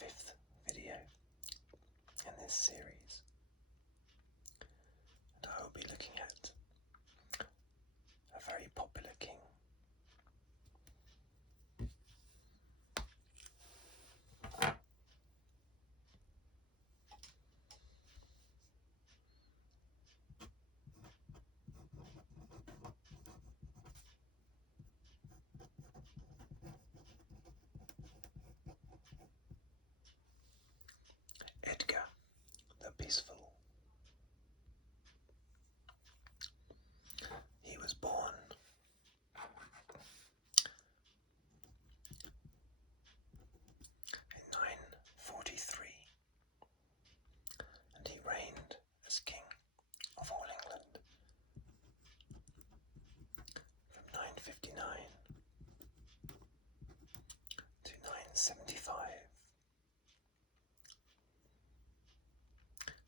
fifth video in this series, and I will be looking at a very popular king. Edgar the Peaceful. He was born in 943, and he reigned as King of all England from 959 to 975,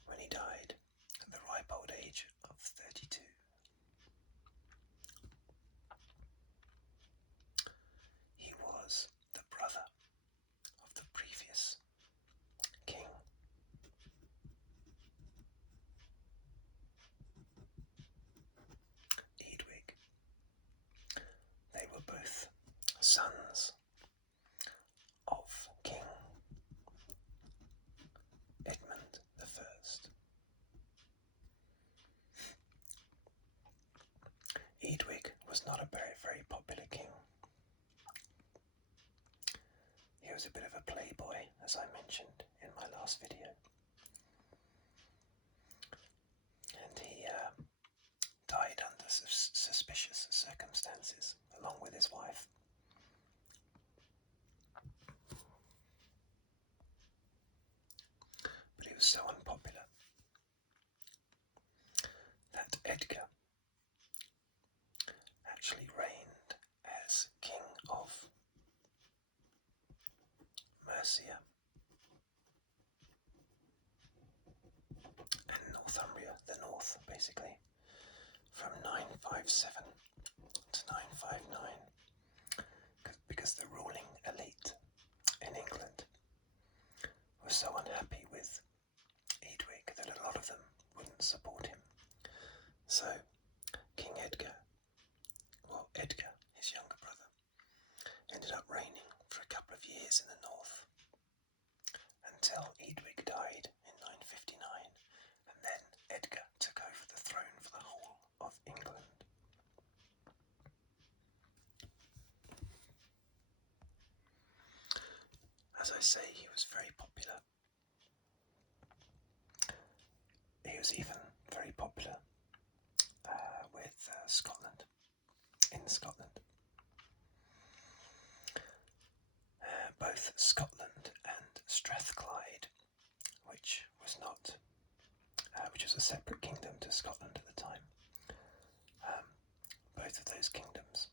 when he died at the ripe old age of 32. He was the brother of the previous king, Edwig. They were both sons of King Edmund the First. Edwig was not a very popular king. He was a bit of a playboy, as I mentioned in my last video. And he died under suspicious circumstances, along with his wife. But he was so unpopular that Edgar actually reigned as King of Mercia and Northumbria, the north basically, from 957 to 959, because the ruling elite in England was so unhappy with Edwig that a lot of them wouldn't support him. So King Edgar, his younger brother, ended up reigning for a couple of years in the north until Edwig died in 959, and then Edgar took over the throne for the whole of England. As I say, he was very popular. He was even very popular with Scotland, in Scotland. Both Scotland and Strathclyde, which was a separate kingdom to Scotland at the time. Both of those kingdoms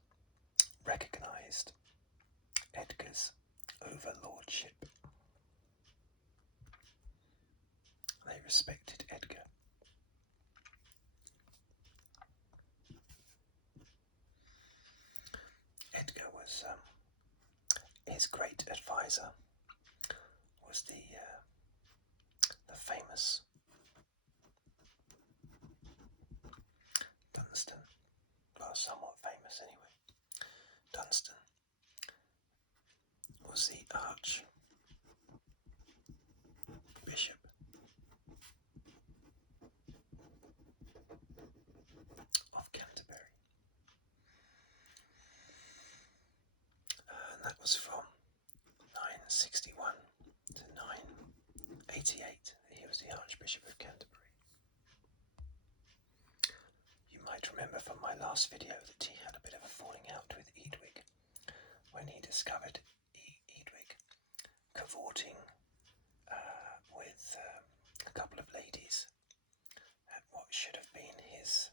recognised Edgar's overlordship. They respected Edgar. Edgar was his great advisor was the famous Dunstan, well, somewhat famous anyway. Dunstan was the Archbishop of Canterbury, and that was from 961 to 988. He was the Archbishop of Canterbury. You might remember from my last video that he had a bit of a falling out with Edwig when he discovered Edwig cavorting with a couple of ladies at what should have been his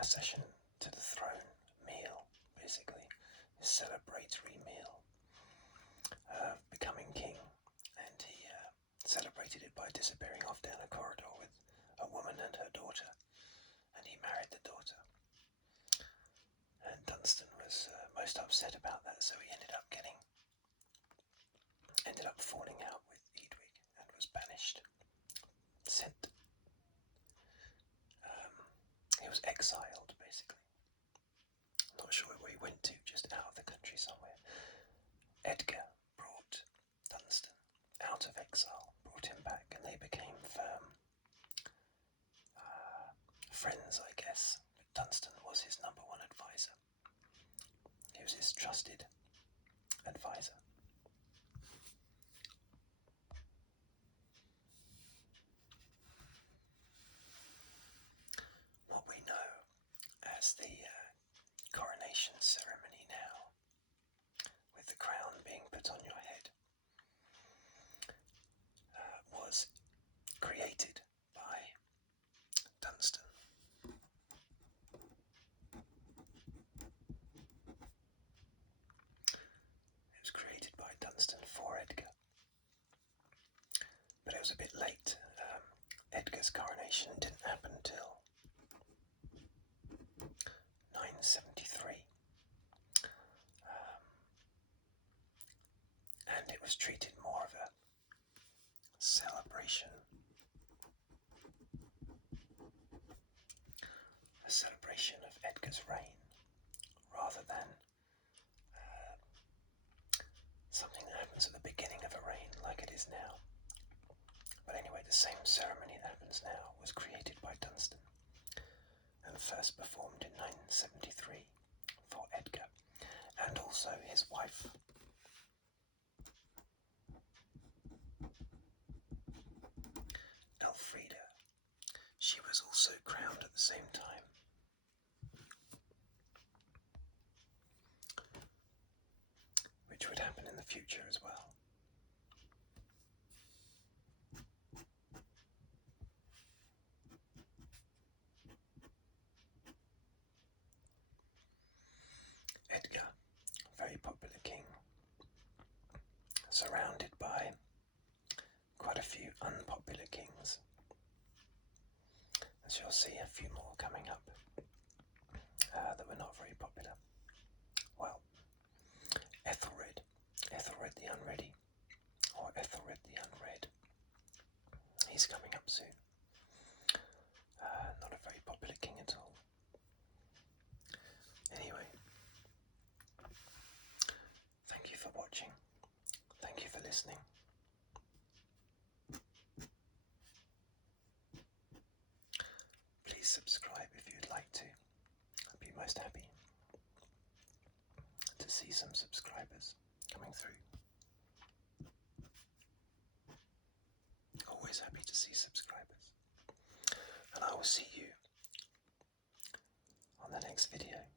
accession to the throne meal, basically, his celebratory meal of becoming king, and he celebrated it by disappearing off down a corridor with a woman and her daughter, and he married the daughter. And Dunstan was most upset about that, so he ended up up falling out with Edwig and was banished, sent. He was exiled, basically. Not sure where he went to, just out of the country somewhere. Edgar brought Dunstan out of exile, brought him back, and they became firm friends, I guess. But Dunstan was his number one advisor. He was his trusted advisor. What we know as the Coronation Ceremony now, with the crown being put on your head, was created by Dunstan. It was created by Dunstan for Edgar. But it was a bit late. Edgar's coronation didn't happen till 973. And it was treated more of a celebration. A celebration of Edgar's reign, rather than something that happens at the beginning of a reign like it is now. But anyway, the same ceremony that happens now was created by Dunstan and first performed in 973 for Edgar and also his wife. Elfrida. She was also crowned at the same time. Which would happen in the future as well. Edgar, a very popular king, surrounded by quite a few unpopular kings. As you'll see, a few more coming up that were not very popular. Well, Ethelred the Unready, or Ethelred the Unread, he's coming up soon. Not a very popular king at all. Anyway, thank you for watching. Thank you for listening. Please subscribe if you'd like to. I'd be most happy to see some subscribers coming through. Always happy to see subscribers. And I will see you on the next video.